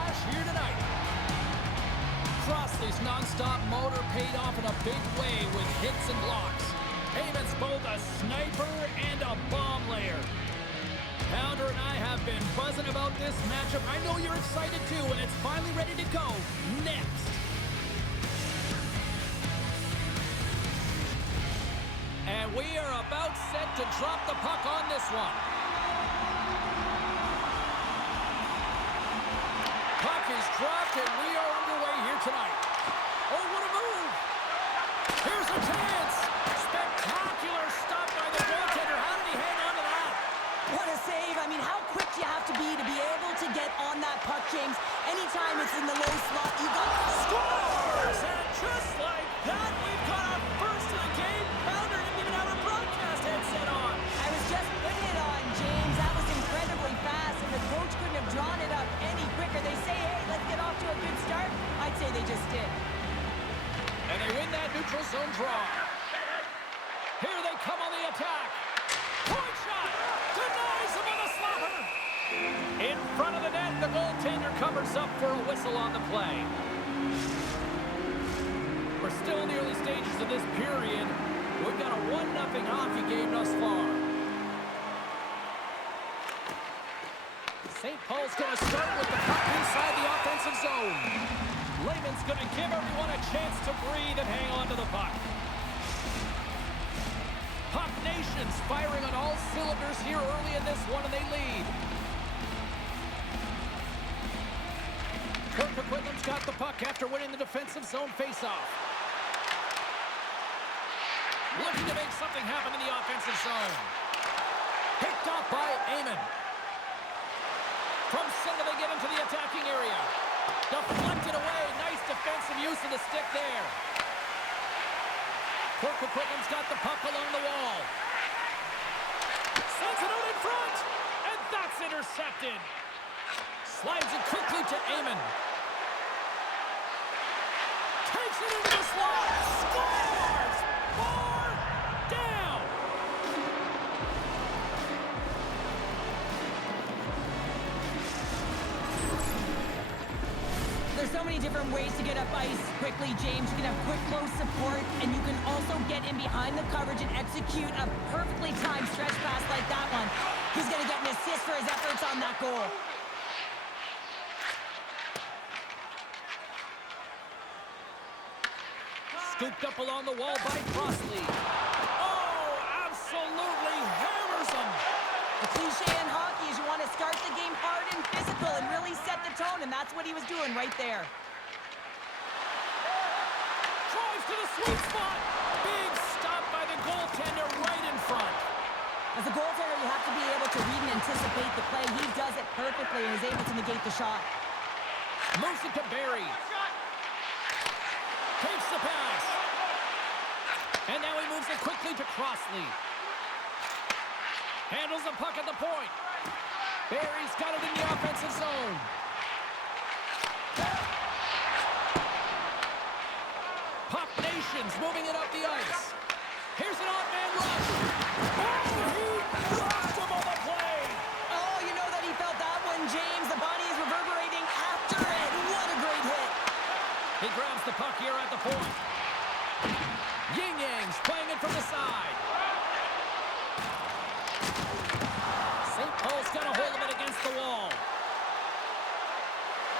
flash here tonight. Crossley's non-stop motor paid off in a big way with hits and blocks. Eamon's both a sniper and a bomb layer. Pounder and I have been buzzing about this matchup. I know you're excited too, and it's finally ready to go next. And we are about set to drop the puck on this one. Puck is dropped, and we are underway here tonight. Oh, what a move! Here's a chance! Spectacular stop by the goaltender. How did he hang on to that? What a save. I mean, how quick do you have to be able to get on that puck, James? Anytime it's in the low slot, you got scores! And just like that, we've got our first of the game. Pounder didn't even have a broadcast headset on. I was just putting it on, James. That was incredibly fast, and the coach couldn't have drawn it up any quicker. They say, hey, let's get off to a good start. I'd say they just did. And they win that neutral zone draw. Here they come on the attack. Point shot! Denies him on the slapper! In front of the net, the goaltender covers up for a whistle on the play. We're still in the early stages of this period. We've got a 1-0 hockey game thus far. St. Paul's going to start with the puck inside the offensive zone. Lehman's going to give everyone a chance to breathe and hang on to the puck. Puck Nation's firing on all cylinders here early in this one, and they lead. Kirk Quinlan's got the puck after winning the defensive zone faceoff. Looking to make something happen in the offensive zone. Picked off by Eamon. From center, they get into the attacking area. Deflected away. Nice defensive use of the stick there. Kirk Quinlan's got the puck along the wall. Sends it out in front. And that's intercepted. Slides it quickly to Eamon. Takes it into the slot. Scores! 4 down. There's so many different ways to get up ice quickly, James. You can have quick, close support, and you can also get in behind the coverage and execute a perfectly timed stretch pass like that one. He's going to get an assist for his efforts on that goal. Scooped up along the wall by Crossley. Oh, absolutely hammers him. The cliche in hockey is you want to start the game hard and physical and really set the tone, and that's what he was doing right there. Drives to the sweet spot. Big stop by the goaltender right in front. As a goaltender, you have to be able to read and anticipate the play. He does it perfectly and is able to negate the shot. Moves it to Barry. Takes the pass. And now he moves it quickly to Crossley. Handles the puck at the point. Barry's got it in the offensive zone. Puck Nation's moving it up the ice. Here's an off-man rush. Oh, he rocked him on the play. Oh, you know that he felt that one, James. The body is reverberating after it. What a great hit. He grabs the puck here at the point. Yin-Yang's playing it from the side. St. Paul's got a hold of it against the wall.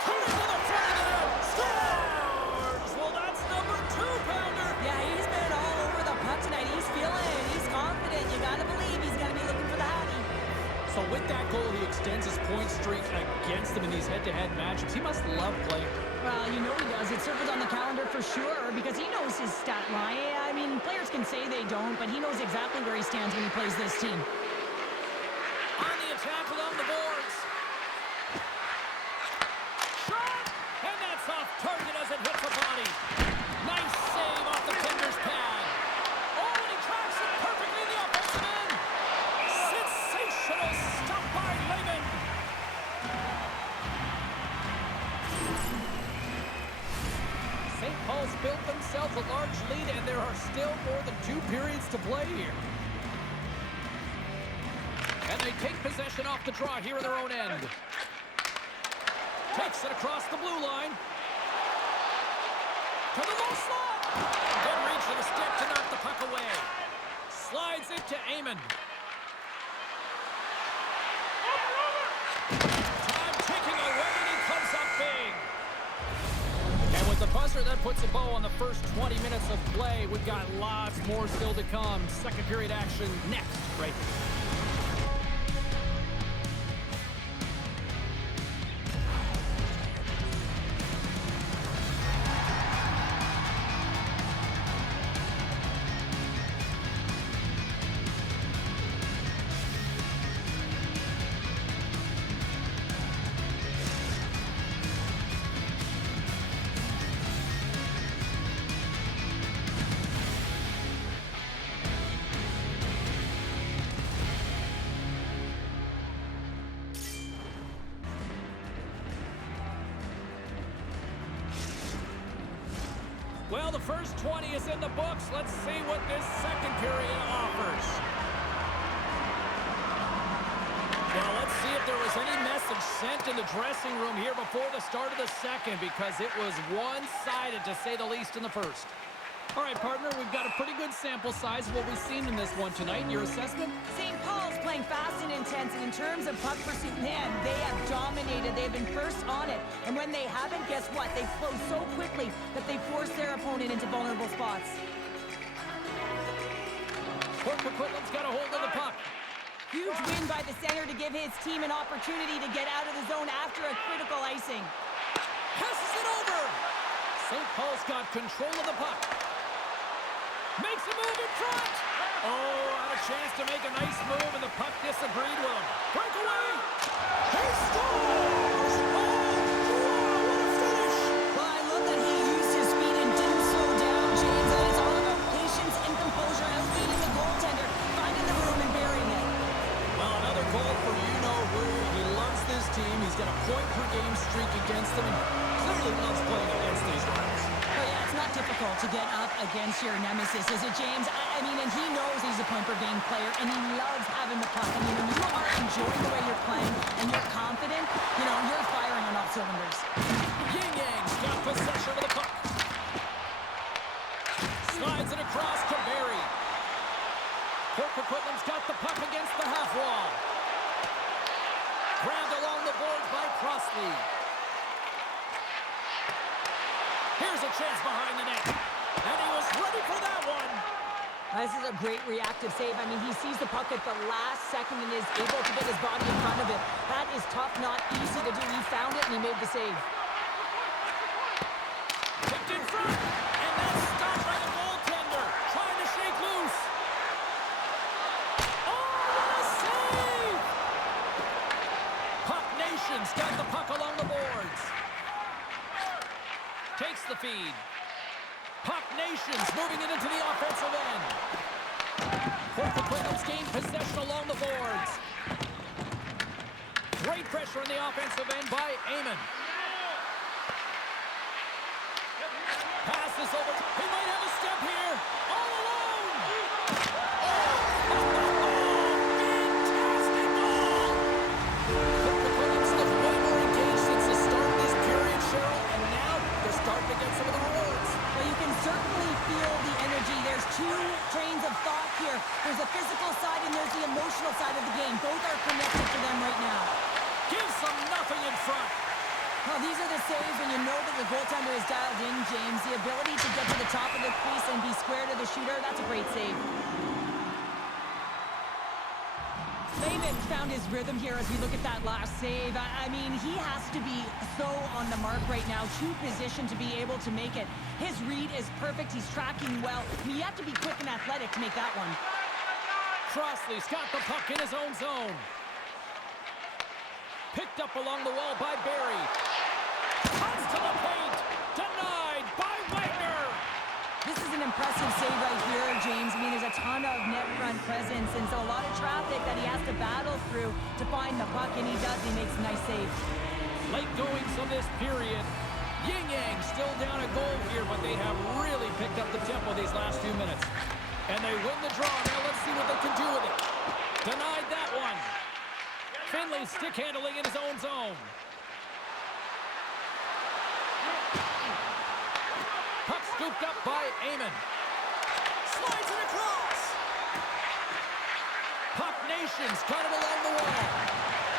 Turns to the front of the net. Scores! Well, that's number 2, Pounder. Yeah, he's been all over the puck tonight. He's feeling it. He's confident. You got to believe he's going to be looking for the hockey. So with that goal, he extends his point streak against them in these head-to-head matchups. He must love playing. Well, you know he does. It's circled on the calendar for sure because he knows his stat line. I mean, players can say they don't, but he knows exactly where he stands when he plays this team. On the attack along the boards. Shot! And that's off target as it hits the body. Nice save off the tender's pad. Oh, and he tracks it perfectly in the offensive end. Sensational stuff by Lehman. St. Paul's built themselves a large lead, and there are still more than 2 periods to play here. And they take possession off the draw here in their own end. Takes it across the blue line. To the low slot. Good reach for the stick to knock the puck away. Slides it to Amon. Time ticking away, and he comes up big. And with the buzzer, that puts a bow on the first 20 minutes of play. We've got lots more still to come. Second period action next, right here. Well, the first 20 is in the books. Let's see what this second period offers. Well, let's see if there was any message sent in the dressing room here before the start of the second, because it was one-sided, to say the least, in the first. All right, partner, we've got a pretty good sample size of what we've seen in this one tonight. Your assessment? St. Paul's playing fast and intense, and in terms of puck pursuit, man, they have dominated. They've been first on it. And when they haven't, guess what? They flow so quickly that they force their opponent into vulnerable spots. Coquitlam's got a hold of the puck. Huge win by the center to give his team an opportunity to get out of the zone after a critical icing. Passes it over. St. Paul's got control of the puck. Makes a move in front. Oh, had a chance to make a nice move, and the puck disagreed with him. Breakaway. He scores! Oh, wow, what a finish! Well, I love that he used his speed and didn't slow down, James. And it's all about patience and composure, outleading the goaltender, finding the room and burying it. Well, another goal for you-know-who. He loves this team. He's got a point-per-game streak against them, and clearly loves playing against these rivals. Oh, yeah, it's not difficult to get up against your nemesis, is it, James? I mean, and he knows he's a point-per-game player, and he loves having the puck. I mean, when you are enjoying the way you're playing and you're confident, you know, you're firing on all cylinders. Yin Yang's got possession of the puck. Slides it across to Barry. Coquitlam's got the puck against the half wall. Grabbed along the boards by Crossley. Here's a chance behind the net. And he was ready for that one. This is a great reactive save. I mean, he sees the puck at the last second and is able to get his body in front of it. That is tough, not easy to do. He found it and he made the save. Kicked in front. And that's stopped by the goaltender. Trying to shake loose. Oh, what a save! Puck Nation's got the puck along the boards. Takes the feed. Puck Nation's moving it into the offensive end. Coquitlam's gained possession along the boards. Great pressure in the offensive end by Amon. Passes over. He might have a step here. All alone. Fantastic goal. Coquitlam's looked way more engaged since the start of this period, Cheryl, and now they're starting to get some of the rewards. Well, you can certainly feel the energy. There's two trains of thought here. There's the physical side and there's the emotional side of the game. Both are connected for them right now. Gives them nothing in front. Well, these are the saves when you know that the goaltender is dialed in, James. The ability to get to the top of the crease and be square to the shooter, that's a great save. Layman found his rhythm here as we look at that last save. I mean, he has to be so on the mark right now, true position to be able to make it. His read is perfect. He's tracking well. I mean, you have to be quick and athletic to make that one. Crossley's got the puck in his own zone. Picked up along the wall by Barry. Cuts to the paint. Denied by Wagner. This is an impressive save right here, James. I mean, there's a ton of net front presence, and so a lot of traffic that he has to battle through to find the puck, and he does. He makes a nice save. Late goings of this period. Yin Yang still down a goal here, but they have really picked up the tempo these last few minutes. And they win the draw. Now let's see what they can do with it. Denied that one. Finley stick handling in his own zone. Scooped up by Eamon. Slides it across. Puck Nation's got it along the wall.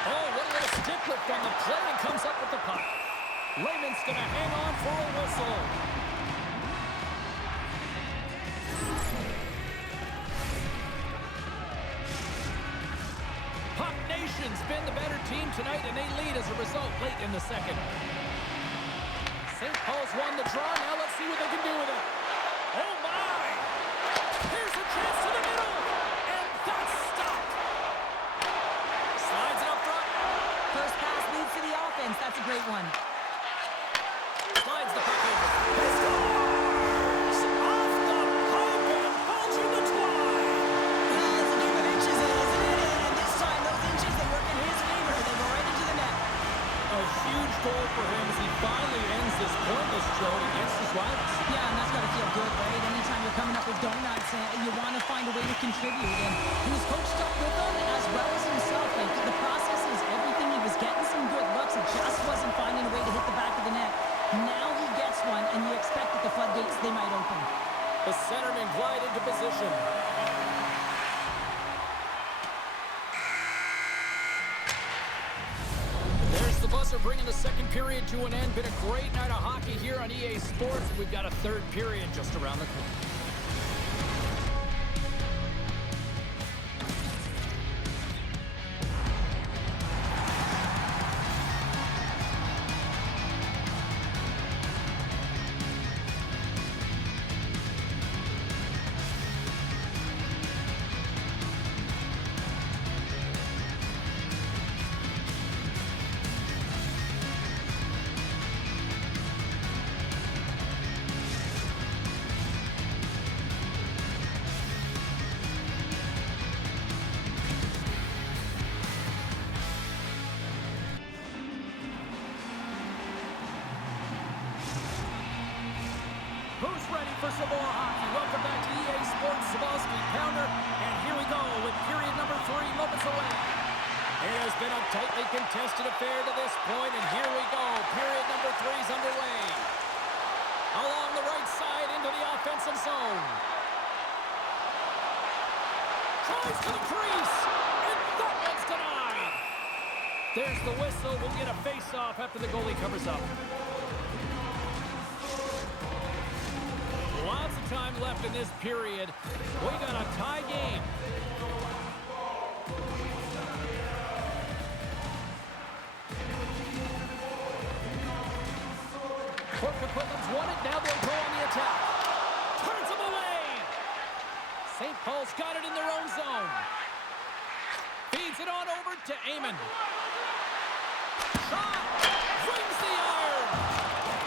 Oh, what a little stick lift on the play and comes up with the puck. Layman's going to hang on for a whistle. Puck Nation's been the better team tonight, and they lead as a result late in the second. St. Paul's won the draw. Now let's see what they can do with it. Oh, my! Here's a chance to the middle, and that's stopped. Slides it up front. First pass leads to the offense. That's a great one. Slides the puck over. He scores! Off the pump and bulging the twine. Well, it's a game of inches, isn't it? And this time, those inches, they work in his favor. They go right into the net. A huge goal for him as he finally ends this pointless drought against his rivals. Yeah, and that's got to feel good, right? Anytime you're coming up with donuts, you want to find a way to contribute. And he was coached up with them as well as himself. Like, the process is everything. He was getting some good looks. It just wasn't finding a way to hit the back of the net. Now he gets one, and you expect that the floodgates, they might open. The centerman glide into position. There's the buzzer bringing the second period to an end. Been a great night of hockey here on EA Sports. We've got a third period just around the corner. Who's ready for some more hockey? Welcome back to EA Sports Zabalski Pounder. And here we go with period number 3 moments away. It has been a tightly contested affair to this point, and here we go. Period number 3 is underway. Along the right side into the offensive zone. Tries to the crease, and that one's denied. There's the whistle. We'll get a face-off after the goalie covers up. Lots of time left in this period. We got a tie game. Port Coquitlam's won it. Now they'll go on the attack. Turns them away. St. Paul's got it in their own zone. Feeds it on over to Eamon. Shot. Rings the iron.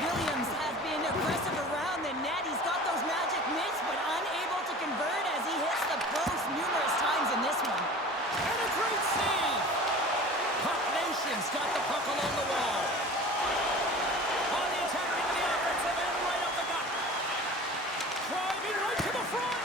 Williams has been aggressive around the net. He's got those magic mitts, but unable to convert as he hits the post numerous times in this one. And a great save. Puck Nation's got the puck along the wall. On the attack into the offensive end, right up the gut. Driving right to the front.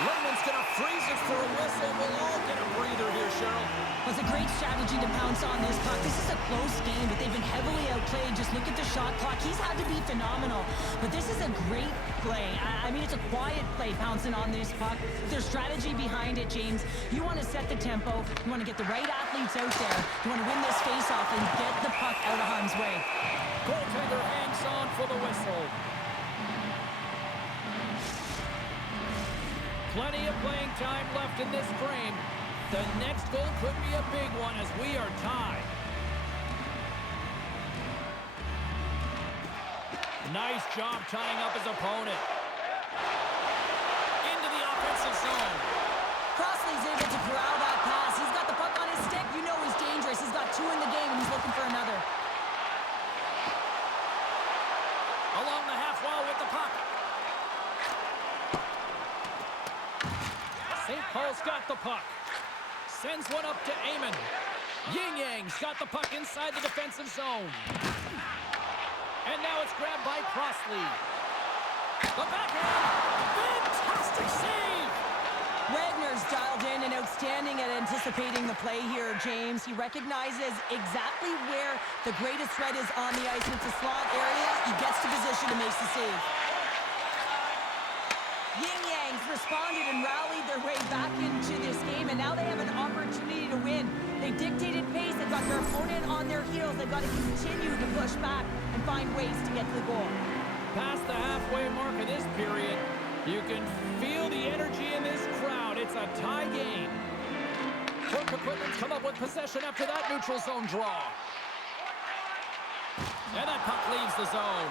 Layman's going to freeze it for a whistle. We'll all get a breather here, Cheryl. Well, it's a great strategy to pounce on this puck. This is a close game, but they've been heavily outplayed. Just look at the shot clock. He's had to be phenomenal. But this is a great play. I mean, it's a quiet play pouncing on this puck. There's strategy behind it, James. You want to set the tempo. You want to get the right athletes out there. You want to win this face-off and get the puck out of harm's way. Goaltender hangs on for the whistle. Plenty of playing time left in this frame. The next goal could be a big one as we are tied. Nice job tying up his opponent. Into the offensive zone. Crossley's able to corral that pass. He's got the puck on his stick. You know he's dangerous. He's got 2 in the game, and he's looking for another. Along the half wall with the puck. St. Paul's got the puck. Sends one up to Eamon. Yin Yang's got the puck inside the defensive zone. And now it's grabbed by Crossley. The backhand. Fantastic save. Wagner's dialed in and outstanding at anticipating the play here, James. He recognizes exactly where the greatest threat is on the ice. It's a slot area. He gets to position and makes the save. Yin Yangs responded and rallied their way back into this game, and now they have an opportunity to win. They dictated pace. They've got their opponent on their heels. They've got to continue to push back and find ways to get to the goal. Past the halfway mark of this period, you can feel the energy in this crowd. It's a tie game. Cork equipment's come up with possession after that neutral zone draw. And that puck leaves the zone.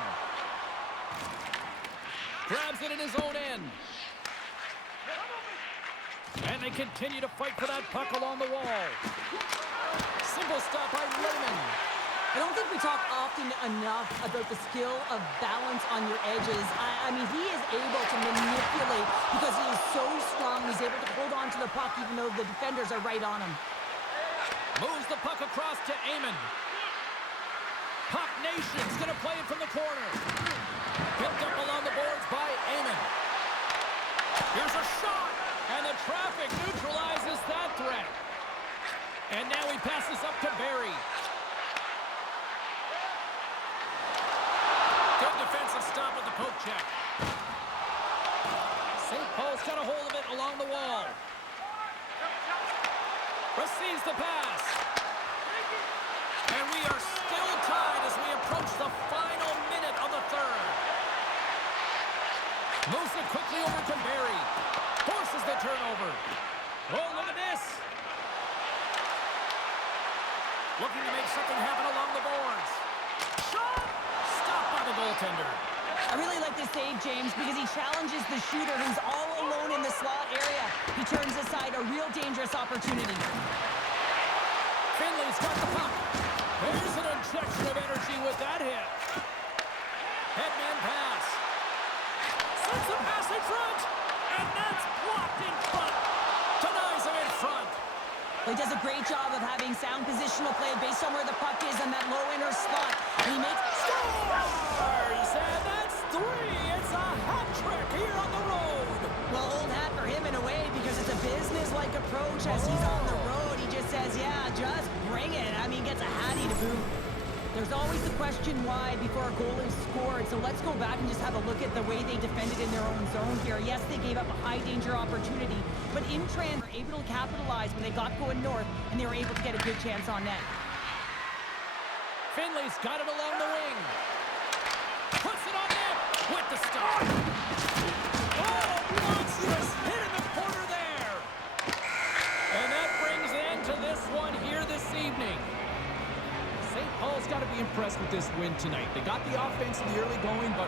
Grabs it in his own end. And they continue to fight for that puck along the wall. Simple stop by Raymond. I don't think we talk often enough about the skill of balance on your edges. I mean, he is able to manipulate because he is so strong. He's able to hold on to the puck even though the defenders are right on him. Moves the puck across to Amon. Puck Nation's going to play it from the corner. Picked up along the boards by Amon. Here's a shot, and the traffic neutralizes that threat. And now he passes up to Barry. Good defensive stop with the poke check. St. Paul's got a hold of it along the wall. Receives the pass. And we are still tied as we approach the final minute of the third. Moves it quickly over to Barry. Forces the turnover. Oh, look at this. Looking to make something happen along the boards. Shot! Stopped by the goaltender. I really like this save, James, because he challenges the shooter who's all alone in the slot area. He turns aside a real dangerous opportunity. Finley's got the puck. There's an injection of energy with that hit. Headman pass. Sends the pass in front. And that's blocked in front. Denies him in front. He does a great job of having sound positional play based on where the puck is in that low inner slot. And he makes scores! And that's 3. It's a hat trick here on the road. Well, old hat for him in a way because it's a business-like approach as he's on the road. He just says, yeah, just bring it. I mean, gets a hattie to boot. There's always the question why before a goal is scored. So let's go back and just have a look at the way they defended in their own zone here. Yes, they gave up a high-danger opportunity, but in trans were able to capitalize when they got going north, and they were able to get a good chance on net. Finley's got it along the wing. Puts it on net with the stop. Oh, monstrous hit in the corner there. And that brings an end to this one here this evening. St. Paul's got to be impressed with this win tonight. They got the offense in the early going, but